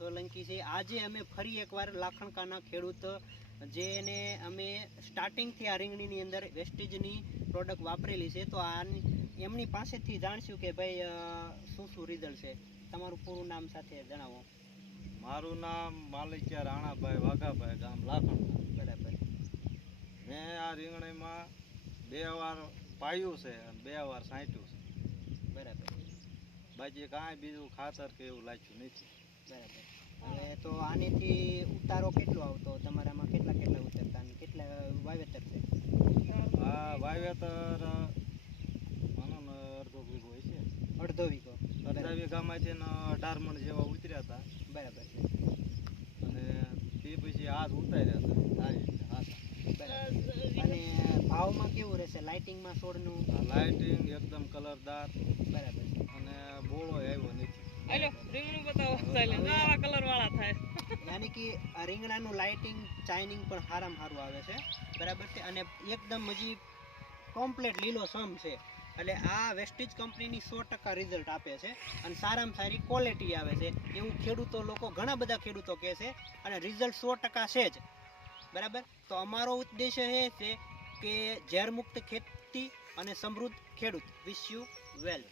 સોલંકી છે. આજે અમે ફરી એકવાર લાખણકાના ખેડૂત જેને અમે સ્ટાર્ટિંગથી આ રીંગણીની અંદર વેસ્ટેજની પ્રોડક્ટ વાપરેલી છે, તો એમની પાસેથી જાણશું કે ભાઈ શું શું રિઝલ્ટ છે. તમારું પૂરું નામ સાથે જણાવો. મારું નામ માલિકિયા રાણાભાઈ વાઘાભાઈ, ગામ લાખણકા. બરાબર. મેં આ રીંગણીમાં 2 વાર પાયું છે અને 2 વાર છાંટ્યું છે. બરાબર. બાકી કાંઈ બીજું ખાતર કે એવું લાગ્યું નથી. બરાબર. હવે તો આનેથી ઉતારો કેટલો આવતો તમારામાં? કેટલા ઉતરતા અને કેટલા વાવેતર છે? આ વાવેતર માનો ને અડધો વીઘો હોય છે. અડધો વીઘો. અડધા વીઘામાંથી 18 મણ જેવા ઉતર્યા હતા. બરાબર છે. અને તે પછી હાથ ઉતાર્યા હતા સારી રીતે હાથ. બરાબર. અને ભાવમાં કેવું રહેશે લાઇટિંગમાં છોડનું? લાઇટિંગ એકદમ કલરદાર. બરાબર. અને બોળો આવ્યો નથી. રીંગણું બતાવો આવા કલર વાળા થાય. યાની કે આ રીંગણાનું લાઇટિંગ ચાઇનિંગ પણ સારામાં સારું આવે છે. બરાબર છે. અને એકદમ હજી કમ્પ્લીટ લીલો સમ છે. એટલે આ વેસ્ટેજ કંપનીની 100% રિઝલ્ટ આપે છે અને સારામાં સારી ક્વોલિટી આવે છે એવું ઘણા બધા ખેડૂતો કહે છે. અને રિઝલ્ટ 100% છે જ. બરાબર. તો અમારો ઉદ્દેશ્ય એ છે કે ઝેરમુક્ત ખેતી અને સમૃદ્ધ ખેડૂત. Wish you well.